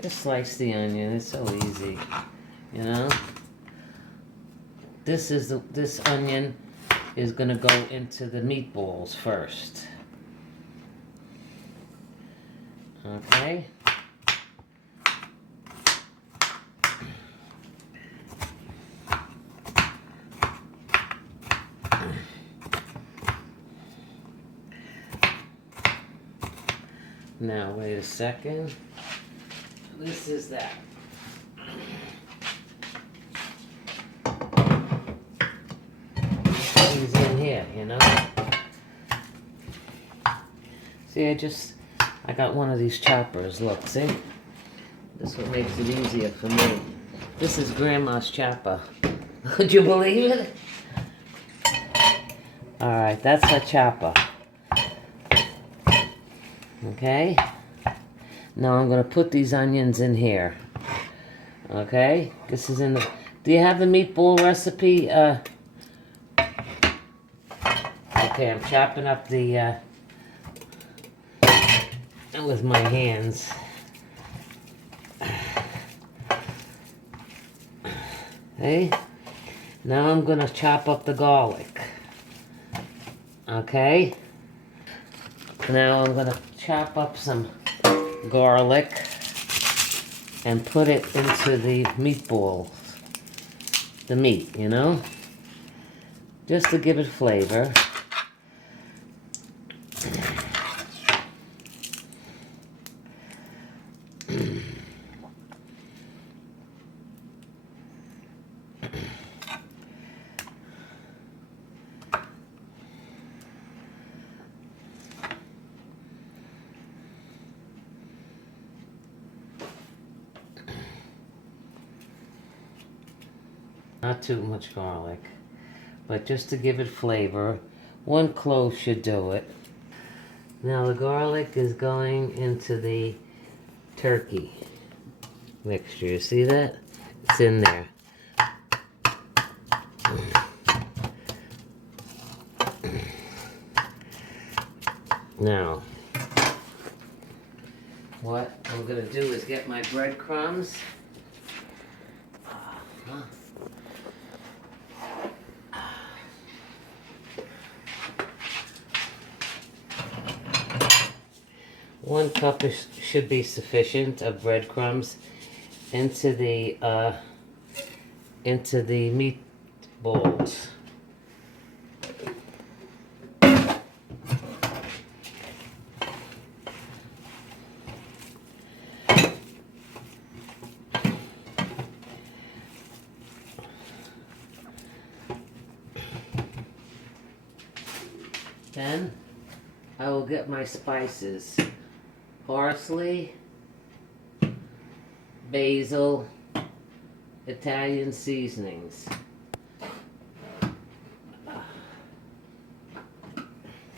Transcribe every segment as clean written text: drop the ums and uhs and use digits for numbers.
Just slice the onion. It's so easy, you know. This onion is gonna go into the meatballs first. Okay. Now wait a second. This is that. He's in here, you know. See, I got one of these choppers. Look, see? This one makes it easier for me. This is Grandma's chopper. Would you believe it? Alright, that's her chopper. Okay? Now I'm going to put these onions in here. Okay? This is in the... Do you have the meatball recipe? Okay, I'm chopping up the... with my hands. Okay? Now I'm going to chop up the garlic. Okay? Now I'm going to chop up some garlic and put it into the meatballs. The meat, you know? Just to give it flavor. Not too much garlic, but just to give it flavor. 1 clove should do it. Now the garlic is going into the turkey mixture. You see that? It's in there. Now, what I'm going to do is get my breadcrumbs. One cup should be sufficient of breadcrumbs into the meatballs. Then I will get my spices. Parsley, basil, Italian seasonings.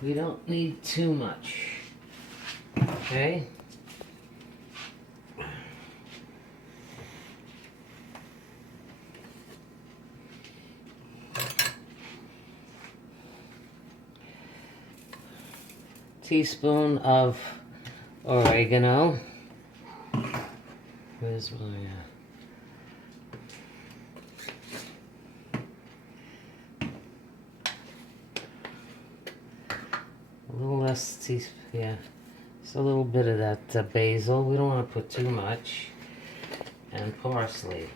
We don't need too much, okay? Teaspoon of oregano. Where's my... a little less teaspoon, yeah. Just a little bit of that basil. We don't want to put too much. And parsley.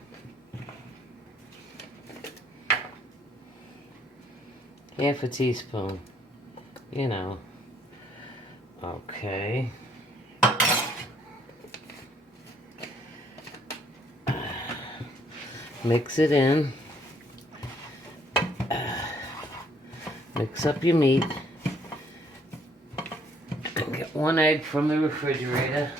Half a teaspoon. You know. Okay. Mix it in. Mix up your meat. Get 1 egg from the refrigerator.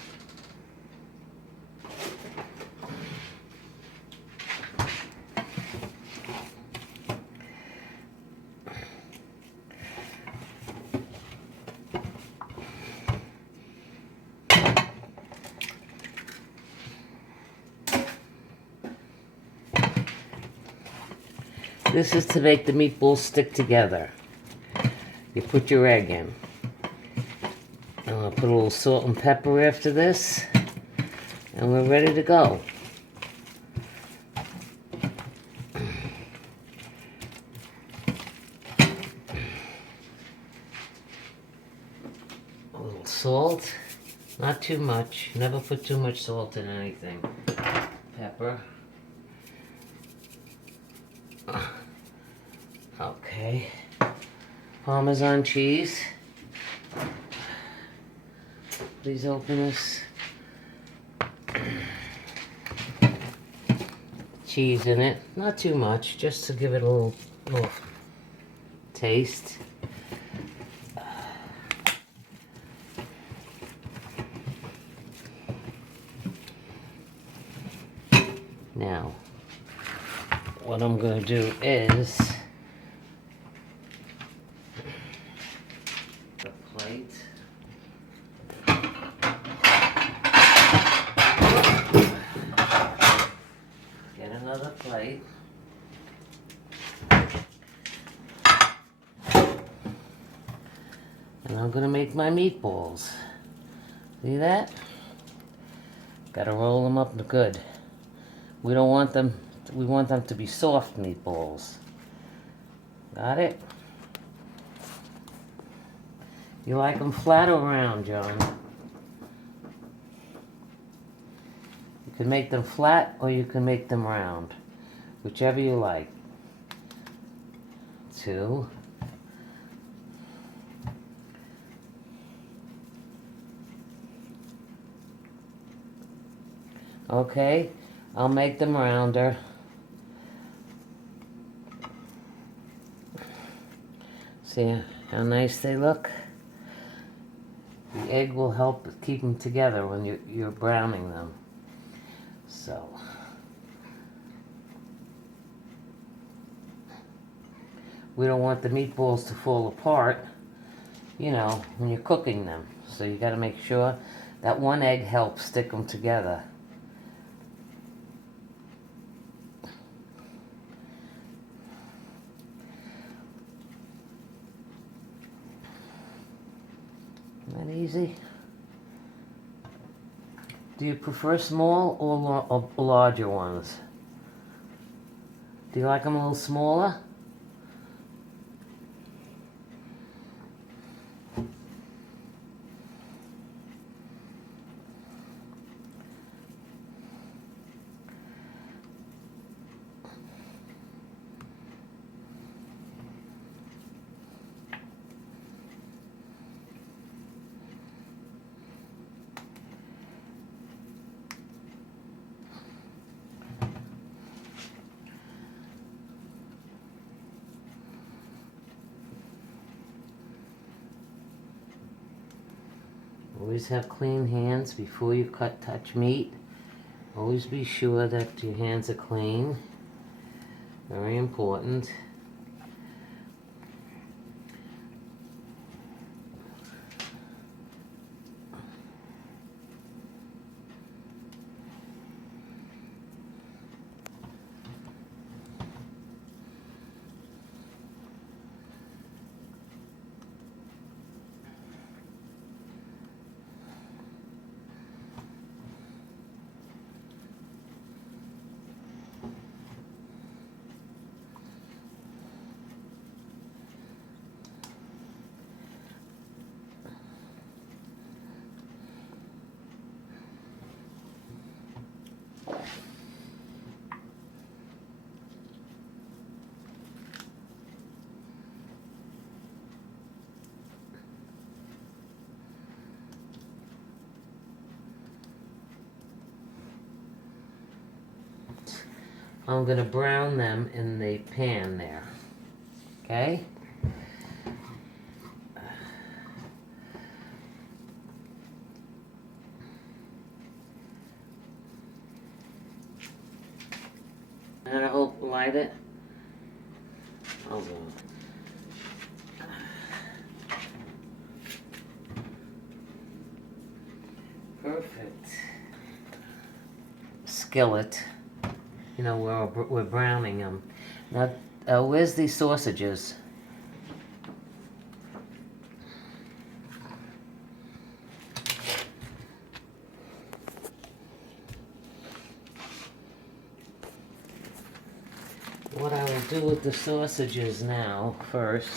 This is to make the meatballs stick together. You put your egg in. I'm going to put a little salt and pepper after this. And we're ready to go. A little salt, not too much. Never put too much salt in anything. Pepper. Okay. Parmesan cheese. Please open this. Cheese in it. Not too much, just to give it a little taste. Now, what I'm going to do is the plate. Get another plate. And I'm going to make my meatballs. See that? Got to roll them up good. We don't want them, we want them to be soft meatballs. Got it? You like them flat or round, John? You can make them flat or you can make them round. Whichever you like. 2. Okay, I'll make them rounder. See how nice they look? The egg will help keep them together when you're browning them. So, we don't want the meatballs to fall apart, you know, when you're cooking them. So you got to make sure that one egg helps stick them together. Isn't that easy? Do you prefer small or larger ones? Do you like them a little smaller? Always have clean hands before you touch meat. Always be sure that your hands are clean. Very important. I'm going to brown them in the pan there. Okay? And I hope light it. Hold on. Perfect. Skillet. You know, we're browning them. Now, where's these sausages? what I will do with the sausages now, first,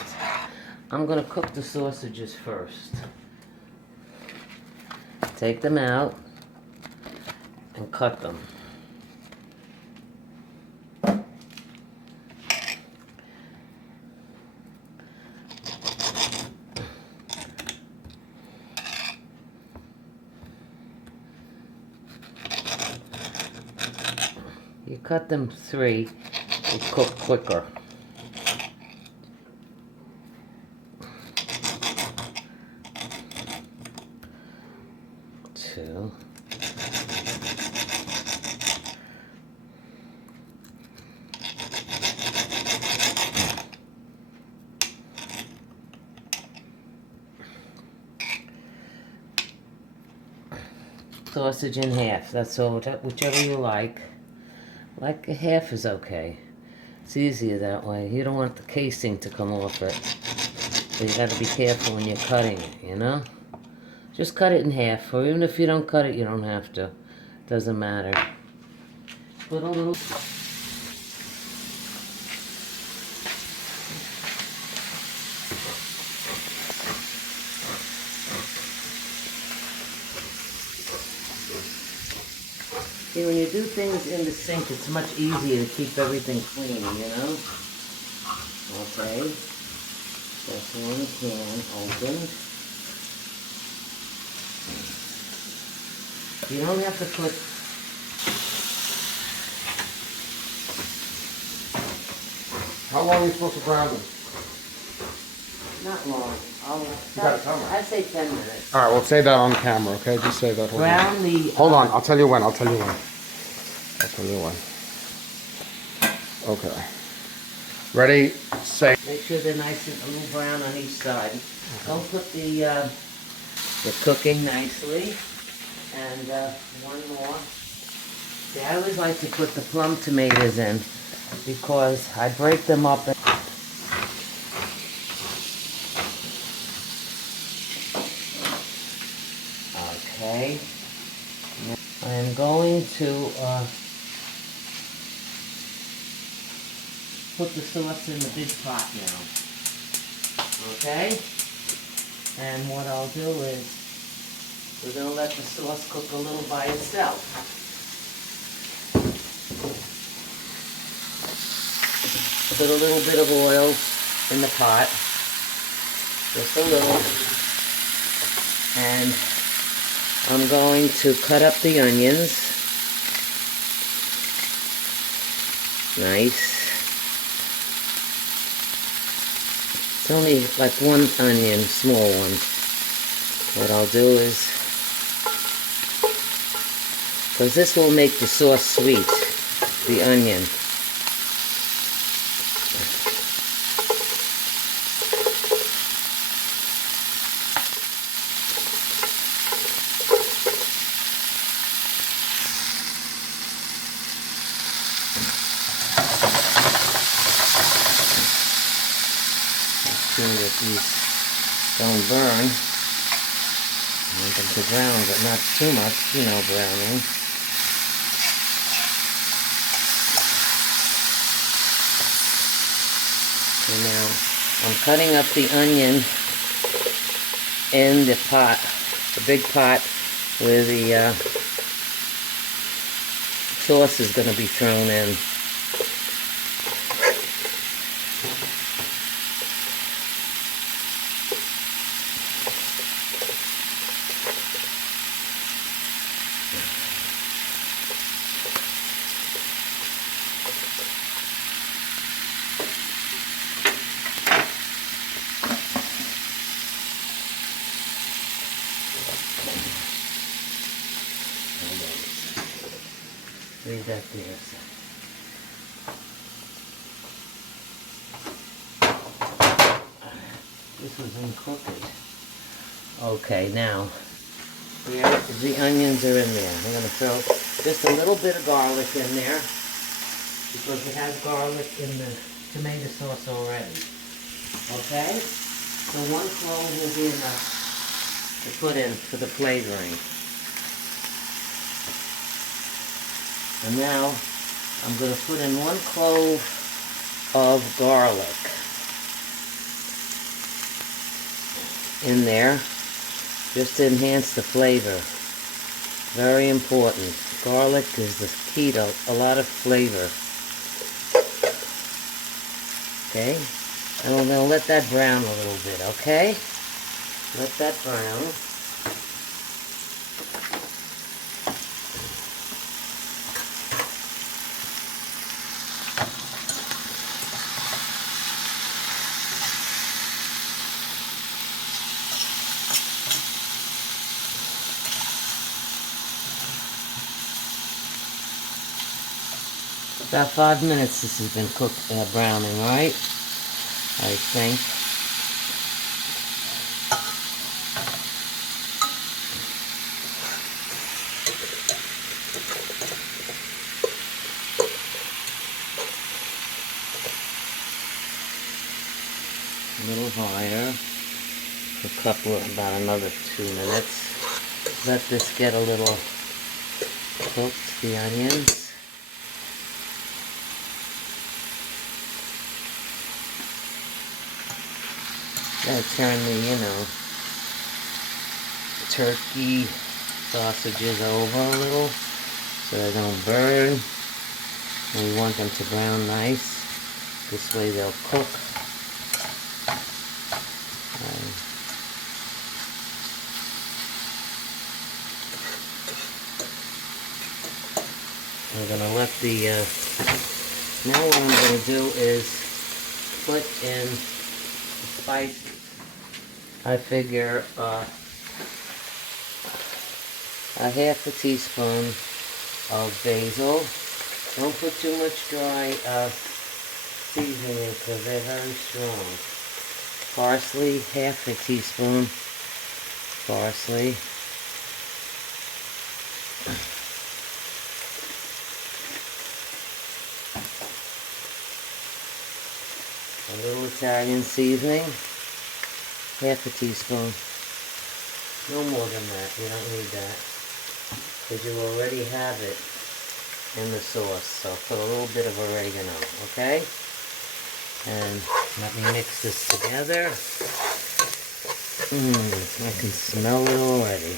I'm going to cook the sausages first. Take them out and cut them. You cut them 3, you cook quicker. Two. Sausage in half, that's all, whichever you like. Like a half is okay. It's easier that way. You don't want the casing to come off it. So you gotta be careful when you're cutting it, you know? Just cut it in half, or even if you don't cut it, you don't have to. Doesn't matter. Put a little... See, when you do things in the sink, it's much easier to keep everything clean, you know? Okay. That's one can opened. You don't have to put... How long are you supposed to brown them? Not long. got a timer. I'd say 10 minutes. All right, well, say that on camera, okay? Just say that. Brown the... Hold on, I'll tell you when. I'll tell you when. Okay. Ready, say. Make sure they're nice and a little brown on each side. Don't put the cooking nicely. And one more. See, I always like to put the plum tomatoes in because I break them up. Okay. I am going to put the sauce in the big pot now. Okay? And what I'll do is we're going to let the sauce cook a little by itself. Put a little bit of oil in the pot. Just a little. And I'm going to cut up the onions. Nice. It's only like one onion, small one. What I'll do is, because this will make the sauce sweet, the onion. Make sure that these don't burn. I want them to brown, but not too much, you know, browning. And now I'm cutting up the onion in the pot, the big pot where the sauce is going to be thrown in. Leave that there a second. This was uncooked. Okay, now the onions are in there. I'm going to throw just a little bit of garlic in there because it has garlic in the tomato sauce already. Okay? So 1 clove will be enough to put in for the flavoring. And now I'm going to put in 1 clove of garlic in there, just to enhance the flavor. Very important. Garlic is the key to a lot of flavor. Okay? And we're going to let that brown a little bit, okay? Let that brown. About 5 minutes this has been cooked, browning, right? I think. A little higher. About another 2 minutes. Let this get a little cooked, the onions. Gotta turn the, turkey sausages over a little so they don't burn. And we want them to brown nice. This way they'll cook. We're gonna let the, now what I'm gonna do is put in the spices. I figure a half a teaspoon of basil. Don't put too much dry seasoning in because they're very strong. Parsley, half a teaspoon parsley. A little Italian seasoning, half a teaspoon. No more than that, you don't need that. Because you already have it in the sauce. So put a little bit of oregano, okay? And let me mix this together. I can smell it already.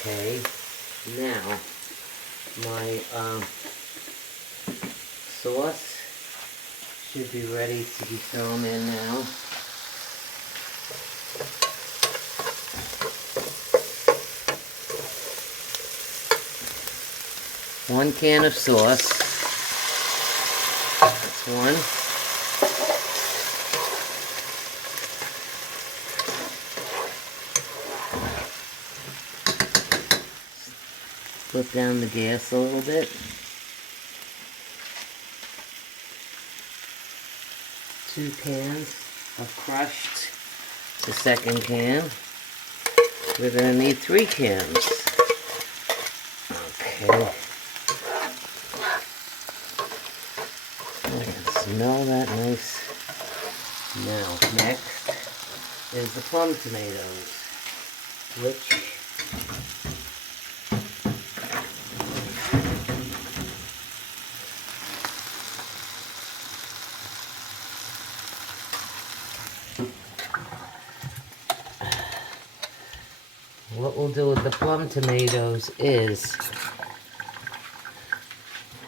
Okay, now my sauce should be ready to be thrown in now. One can of sauce. That's one. Flip down the gas a little bit. Two cans of crushed. The second can. We're going to need 3 cans. Okay. I can smell that nice. Now, next is the plum tomatoes, which what we'll do with the plum tomatoes is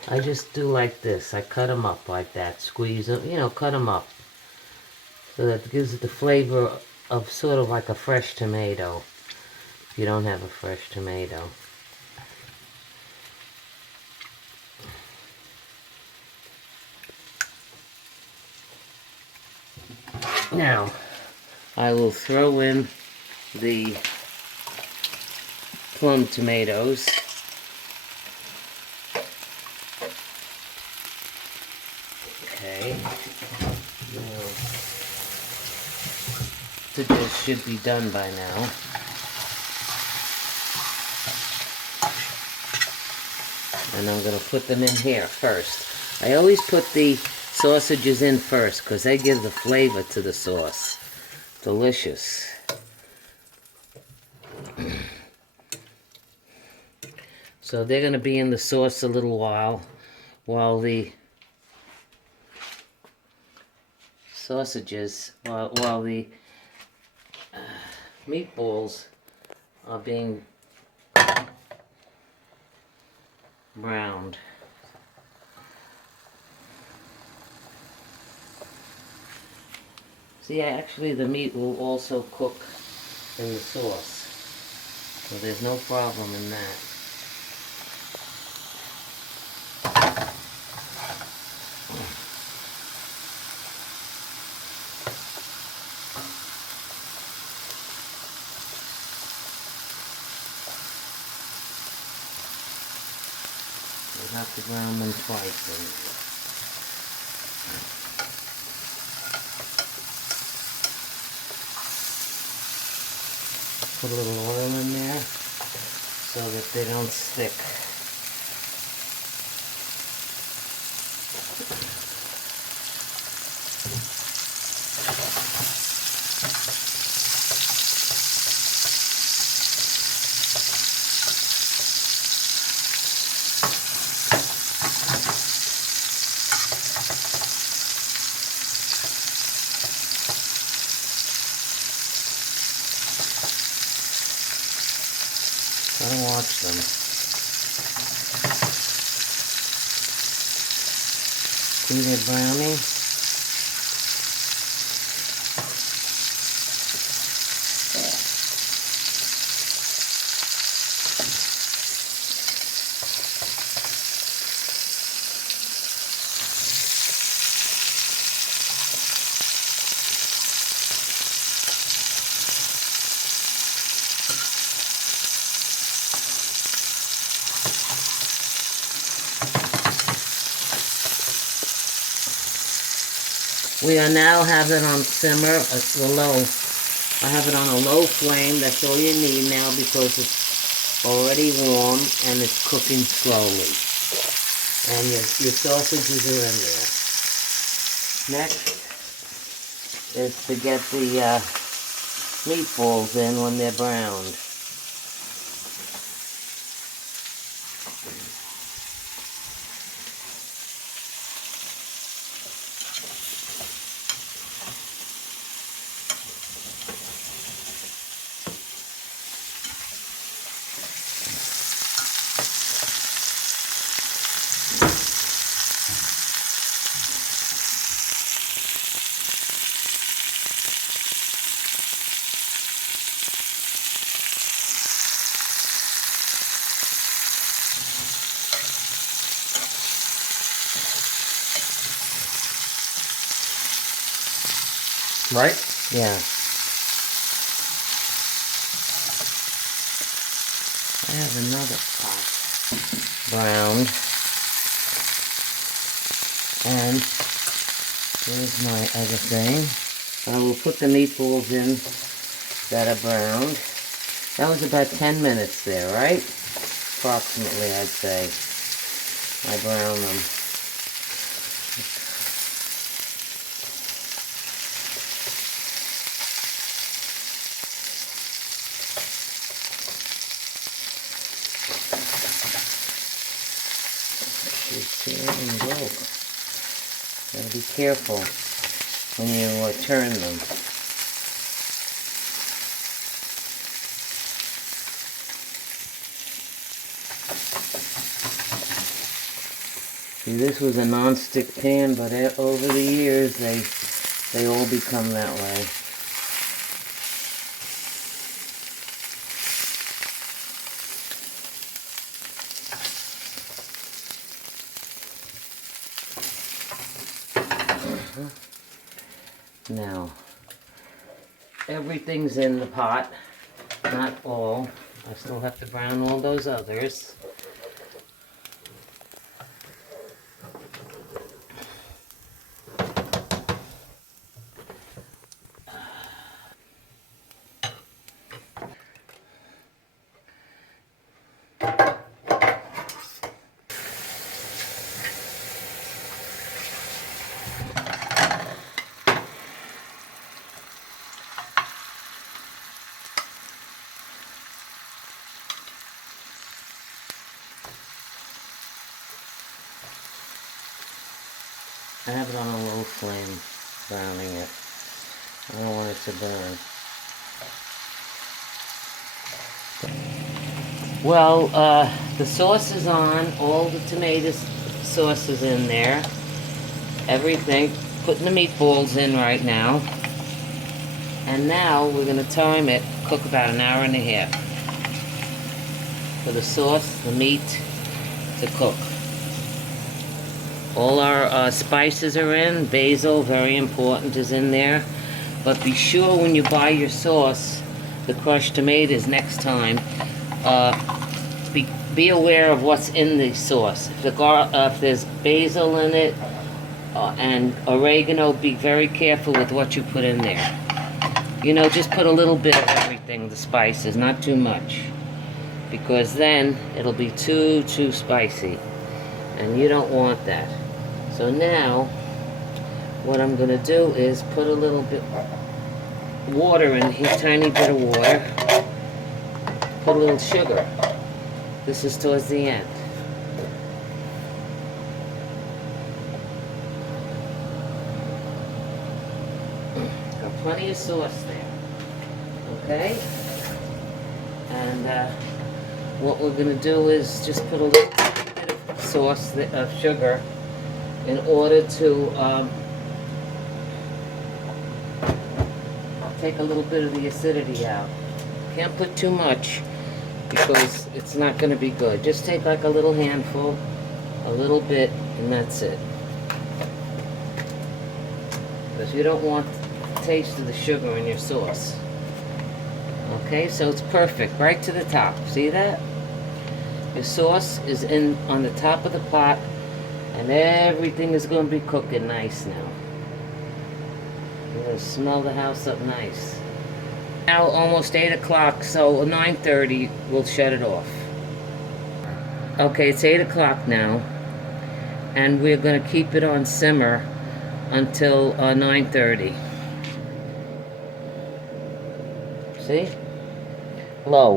I just do like this. I cut them up like that, squeeze them, cut them up. So that gives it the flavor of sort of like a fresh tomato, if you don't have a fresh tomato. Now, I will throw in the plum tomatoes. Okay. Now, the dish should be done by now. And I'm going to put them in here first. I always put the sausages in first because they give the flavor to the sauce. Delicious. So they're going to be in the sauce a little while the sausages, while the meatballs are being browned. See, actually the meat will also cook in the sauce, so there's no problem in that. We'll have to brown them twice anyway. Put a little oil in there so that they don't stick. Gotta watch them. See, they're browning. We are now having it on simmer, low. I have it on a low flame. That's all you need now because it's already warm and it's cooking slowly. And your sausages are in there. Next is to get the meatballs in when they're browned. Right? Yeah. I have another pot browned. And here's my other thing. I will put the meatballs in that are browned. That was about 10 minutes there, right? Approximately, I'd say. I brown them. And broke. Gotta be careful when you turn them. See, this was a non-stick pan, but over the years they all become that way. Now, everything's in the pot, not all. I still have to brown all those others. I have it on a low flame, browning it. I don't want it to burn. Well, the sauce is on, all the tomato sauce is in there, everything. Putting the meatballs in right now. And now we're going to time it, cook about an hour and a half. For the sauce, the meat to cook. All our spices are in, basil, very important, is in there. But be sure when you buy your sauce, the crushed tomatoes next time, be aware of what's in the sauce. If there's basil in it and oregano, be very careful with what you put in there. You know, just put a little bit of everything, the spices, not too much. Because then it'll be too spicy. And you don't want that. So now, what I'm going to do is put a little bit water in here, tiny bit of water. Put a little sugar. This is towards the end. Got plenty of sauce there. Okay? And what we're going to do is just put a little bit of sauce, of sugar, in order to take a little bit of the acidity out. Can't put too much because it's not going to be good. Just take like a little handful, a little bit, and that's it. Because you don't want the taste of the sugar in your sauce. Okay, so it's perfect, right to the top. See that? Your sauce is in on the top of the pot, and everything is going to be cooking nice now. You're going to smell the house up nice. Now almost 8 o'clock, so 9:30 we'll shut it off. Okay, it's 8 o'clock now, and we're going to keep it on simmer until 9:30. See? Low.